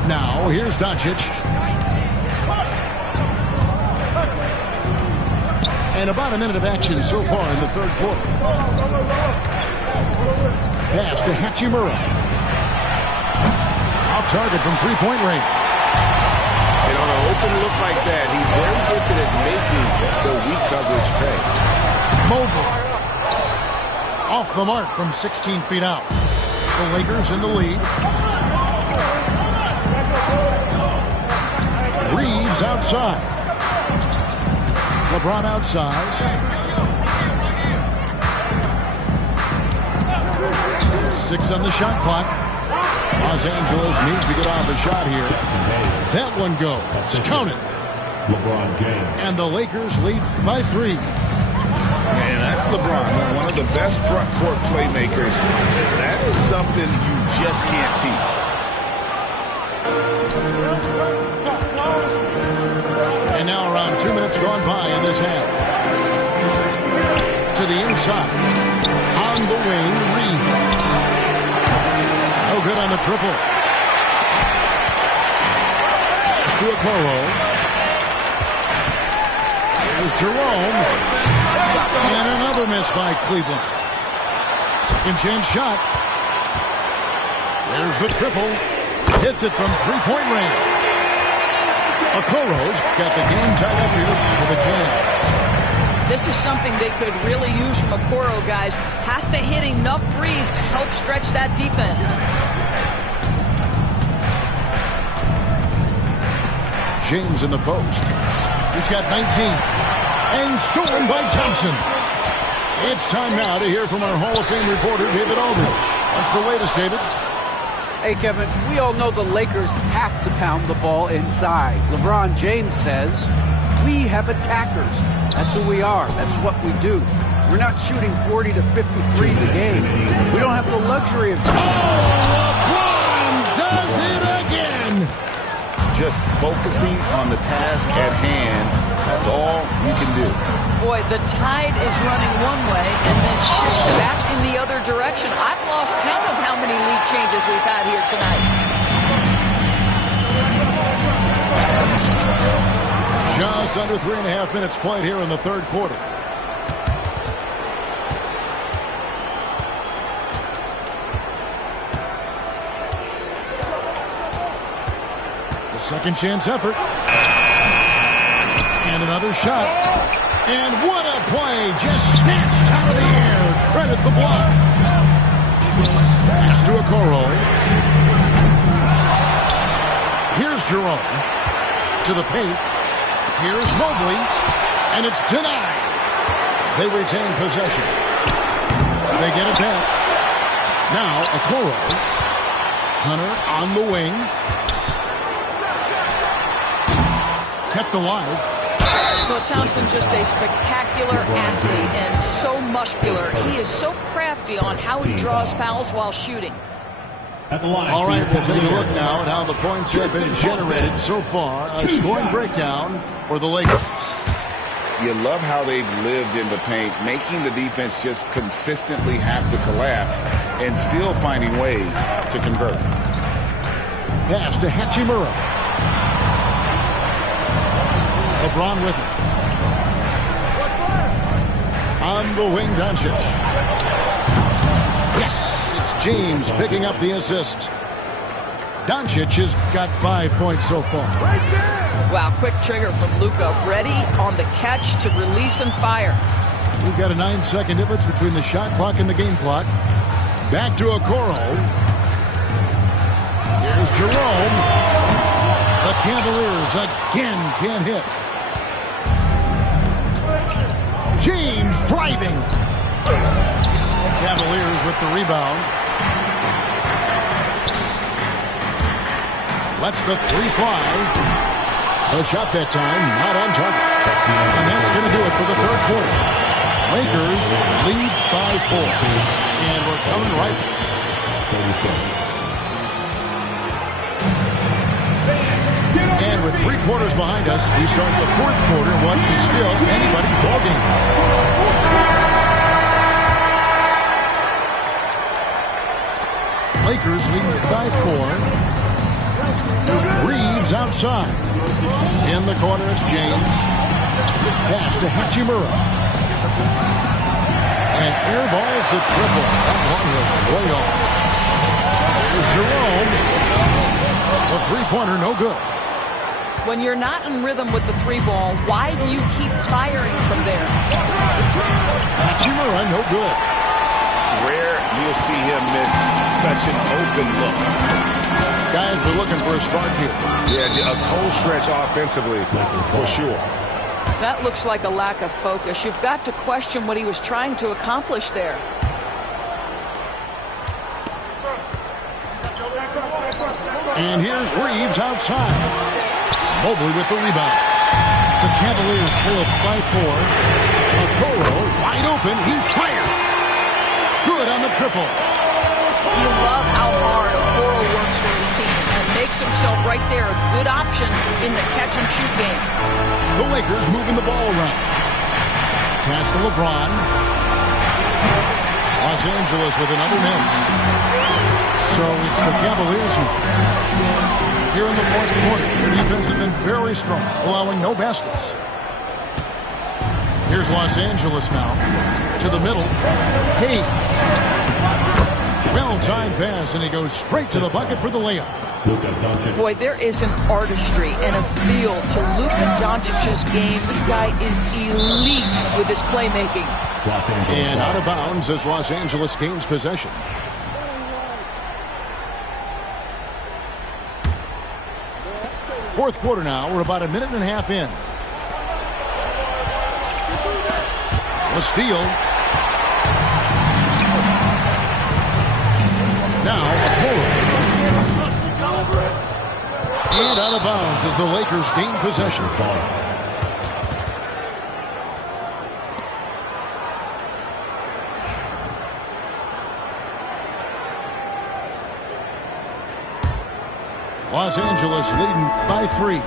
Now, here's Doncic. And about a minute of action so far in the third quarter. Pass to Hachimura. Off target from three-point range. And on an open look like that, he's very gifted at making the weak coverage pay. Mobley. Off the mark from 16 feet out. The Lakers in the lead. Reeves outside. LeBron outside. 6 on the shot clock. Los Angeles needs to get off a shot here. That one goes. Count it. LeBron James. And the Lakers lead by 3. And that's LeBron, one of the best front court playmakers. That is something you just can't teach. And now around 2 minutes gone by in this half. To the inside. On the wing, Reeves. No good on the triple. Stuakoro. Here's Jerome. And another miss by Cleveland. Second chance shot. There's the triple. Hits it from three-point range. Okoro's got the game tied up here for the Jazz. This is something they could really use from Okoro, guys. Has to hit enough threes to help stretch that defense. James in the post. He's got 19. And stolen by Thompson. It's time now to hear from our Hall of Fame reporter, David Aldridge. What's the latest, David? Hey, Kevin, we all know the Lakers have to pound the ball inside. LeBron James says, we have attackers. That's who we are. That's what we do. We're not shooting 40 to 53s a game. We don't have the luxury of... LeBron does it again! Just focusing on the task at hand, that's all you can do. Boy, the tide is running one way and then shifts back in the other direction. I've lost count of how many lead changes we've had here tonight. Just under 3.5 minutes played here in the third quarter. The second chance effort. And another shot. And what a play. Just snatched out of the air. Credit the block. Pass to Okoro. Here's Jerome. To the paint. Here's Mobley. And it's denied. They retain possession. They get it back. Now Okoro. Hunter on the wing. Kept alive. Well, Thompson, just a spectacular athlete and so muscular. He is so crafty on how he draws fouls while shooting. At the line. All right, we'll take a look now at how the points have been generated so far. A scoring breakdown for the Lakers. You love how they've lived in the paint, making the defense just consistently have to collapse and still finding ways to convert. Pass to Hachimura. LeBron with it. On the wing, Doncic. Yes, it's James picking up the assist. Doncic has got 5 points so far. Wow, quick trigger from Luka. Ready on the catch to release and fire. We've got a 9-second difference between the shot clock and the game clock. Back to Okoro. Here's Jerome. The Cavaliers again can't hit. James driving. Cavaliers with the rebound. Lets the three fly. The shot that time, not on target. And that's going to do it for the third quarter. Lakers lead by 4. And we're coming right back. And with 3 quarters behind us, we start the fourth quarter, what is still anybody's ballgame. Lakers lead by 4. Reeves outside. In the corner, it's James. Pass to Hachimura. Airballs the triple. That one was way off. Here's Jerome. The three-pointer, no good. When you're not in rhythm with the three ball, why do you keep firing from there? Hachimura, no good. Rare you'll see him miss such an open look. Guys are looking for a spark here. Yeah, a cold stretch offensively, for sure. That looks like a lack of focus. You've got to question what he was trying to accomplish there. And here's Reeves outside. Mobley with the rebound. The Cavaliers trail by 4. Okoro wide open. He fires. Good on the triple. You love how hard Okoro works for his team and makes himself right there a good option in the catch-and-shoot game. The Lakers moving the ball around. Pass to LeBron. Los Angeles with another miss. So it's the Cavaliers now. Here in the fourth quarter, their defense has been very strong, allowing no baskets. Here's Los Angeles now. To the middle. Hayes. Well-timed pass, and he goes straight to the bucket for the layup. Boy, there is an artistry and a feel to Luka Doncic's game. This guy is elite with his playmaking. And out of bounds as Los Angeles gains possession. Fourth quarter now. We're about a minute and a half in. A steal. Now, and out of bounds as the Lakers gain possession. Los Angeles leading by 3.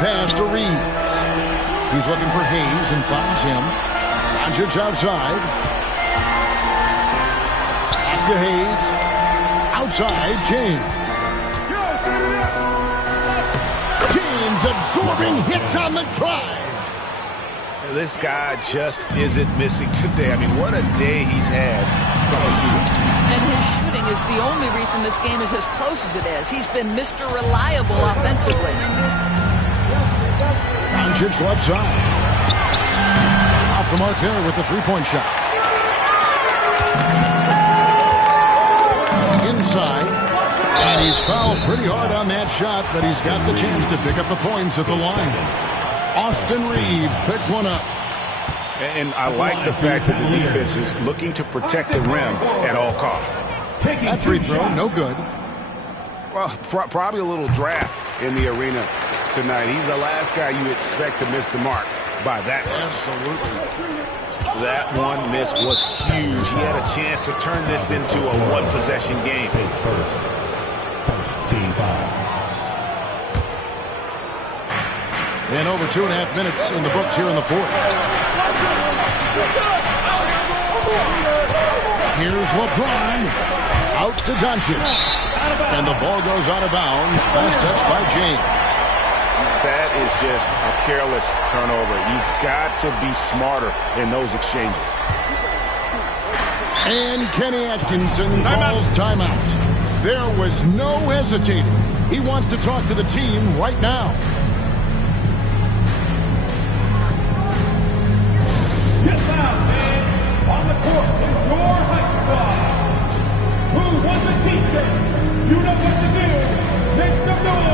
Pass to Reeves. He's looking for Hayes and finds him. Doncic outside. Back to Hayes. Outside, James. James absorbing hits on the drive. This guy just isn't missing today. I mean, what a day he's had from the field. And his shooting is the only reason this game is as close as it is. He's been Mr. Reliable offensively. Doncic left side. Off the mark there with the three-point shot. Inside. And he's fouled pretty hard on that shot, but he's got the chance to pick up the points at the line. Austin Reeves picks one up. And I like the fact that the defense is looking to protect the rim at all costs. That free throw, no good. Well, probably a little draft in the arena tonight. He's the last guy you expect to miss the mark by that much. Absolutely. That one miss was huge. He had a chance to turn this into a one-possession game. First team foul. And over 2.5 minutes in the books here in the fourth. Here's LeBron. Out to Doncic. And the ball goes out of bounds. Last touch by James. That is just a careless turnover. You've got to be smarter in those exchanges. And Kenny Atkinson calls timeout. There was no hesitating. He wants to talk to the team right now. Get down, man. On the court is your high squad. Who wants a t-shirt? You know what to do. Make some noise.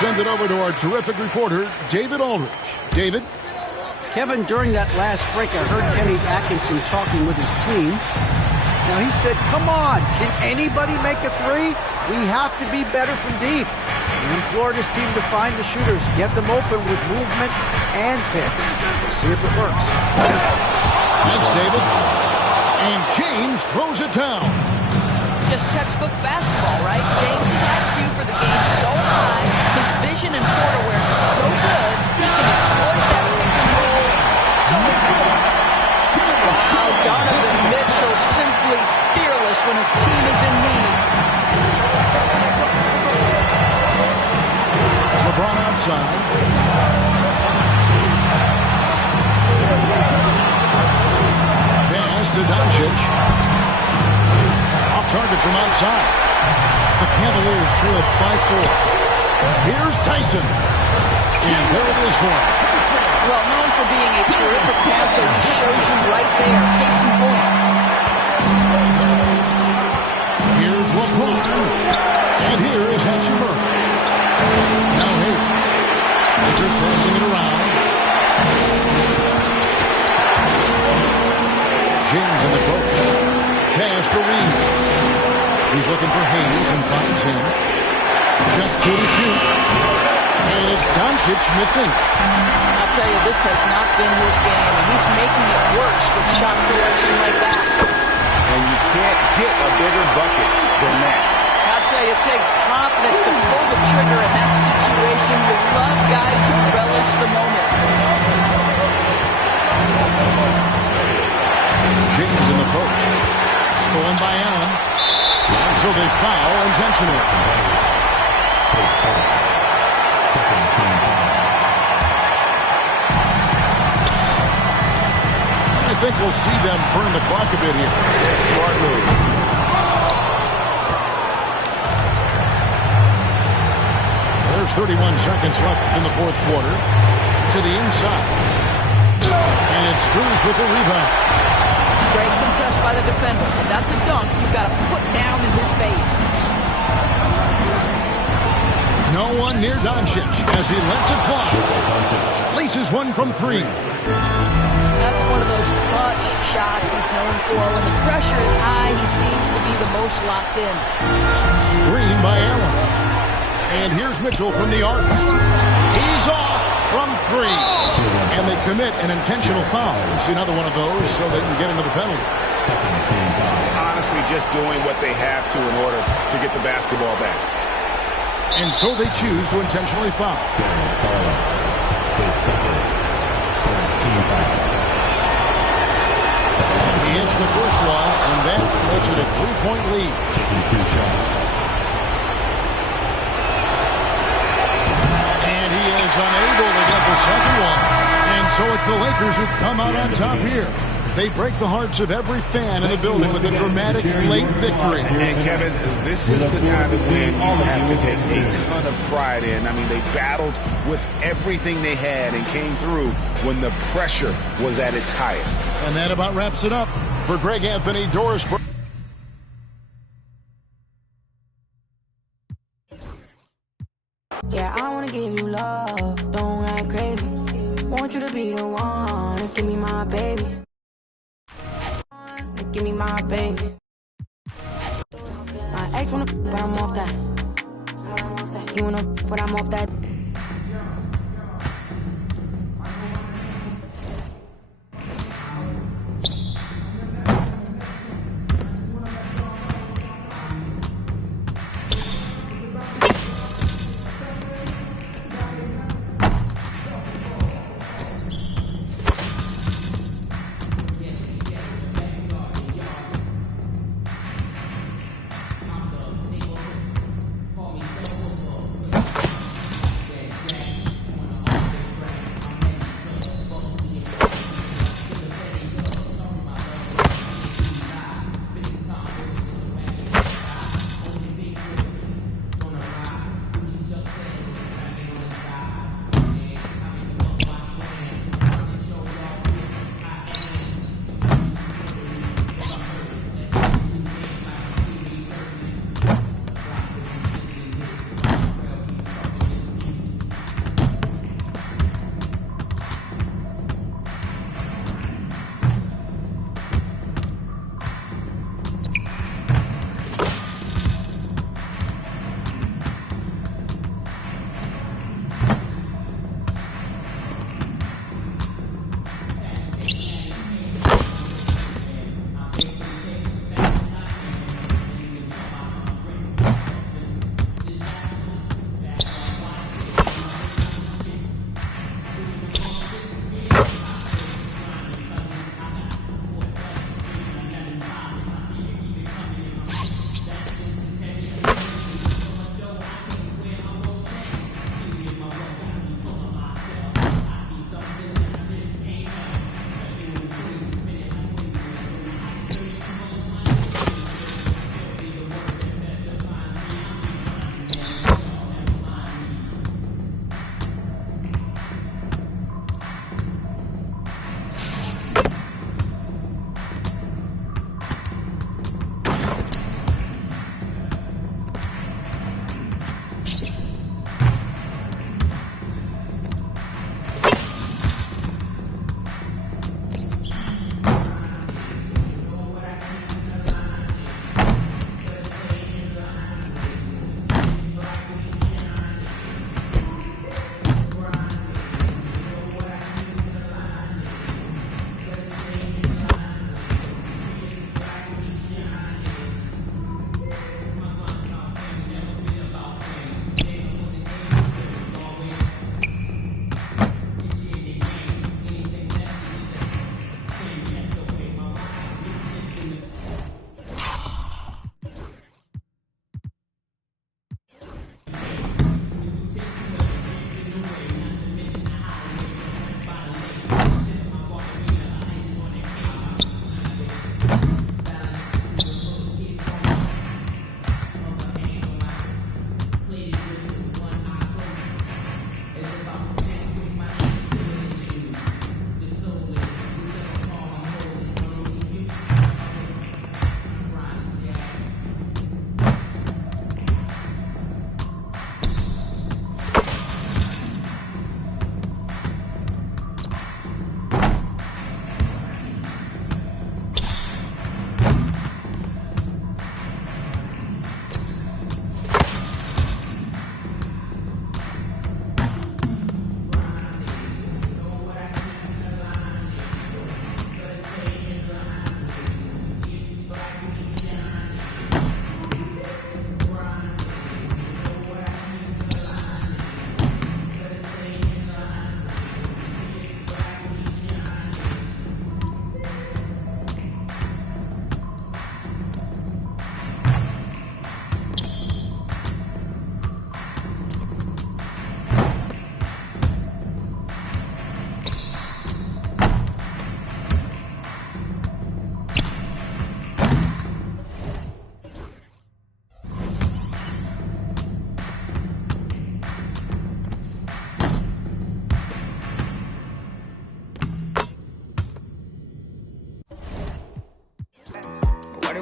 send it over to our terrific reporter, David Aldridge. David? Kevin, during that last break, I heard Kenny Atkinson talking with his team. Now, he said, come on, can anybody make a three? We have to be better from deep. He implored his team to find the shooters, get them open with movement and picks. We'll see if it works. Thanks, David. And James throws it down. Just textbook basketball, right? James's IQ for the game so high, his vision and court awareness so good, he can exploit that pick and roll so effectively. Wow, Donovan Mitchell simply fearless when his team is in need. LeBron outside. Pass to Doncic. Off target from outside. The Cavaliers trail by 4. Here's Tyson. And there it is for him. Well, known for being a terrific passer, he shows you right there. Case in point. Here's LeBron. And here is Hachimura. Now Hayes. Lakers passing it around. James in the post. Pass to Reeves. He's looking for Hayes and finds him. Just 2 to shoot. And it's Doncic missing. I'll tell you, this has not been his game, and he's making it worse with shot selection like that. And you can't get a bigger bucket than that. I'll tell you, it takes confidence to pull the trigger in that situation. You love guys who relish the moment. James in the post. Stolen by Allen. And so they foul intentionally. I think we'll see them burn the clock a bit here. Smart move. There's 31 seconds left in the fourth quarter. To the inside. And it's Cruz with the rebound. Great contest by the defender. If that's a dunk, you've got to put down in his face. No one near Doncic as he lets it fly. Laces one from 3. That's one of those clutch shots he's known for. When the pressure is high, he seems to be the most locked in. Screen by Allen. And here's Mitchell from the arc. He's off from 3. And they commit an intentional foul. You see another one of those so they can get into the penalty. Honestly, just doing what they have to in order to get the basketball back. And so they choose to intentionally foul. He hits the first one, and that makes it a 3-point lead. And he is unable to get the second one. And so it's the Lakers who come out on top here. They break the hearts of every fan in the building with a dramatic late victory. And Kevin, this is the kind of win you have to take a ton of pride in. I mean, they battled with everything they had and came through when the pressure was at its highest. And that about wraps it up for Greg Anthony, Doris. Yeah, I wanna give you love, don't act crazy. Want you to be the one, give me my baby. Give me my baby. My ex wanna, but I'm off that. You wanna, but I'm off that.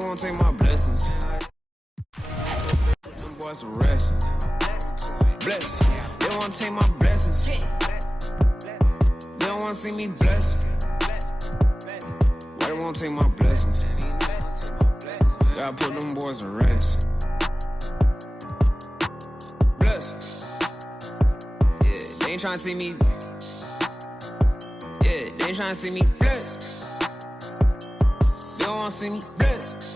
won't take my blessings. Them boys to rest. Bless. They won't take my blessings. They don't want to see me blessed. They won't take my blessings. Gotta put them boys to rest. Bless. Yeah, they ain't trying to see me. Yeah, they ain't trying to see me blessed. They don't want to see me blessed.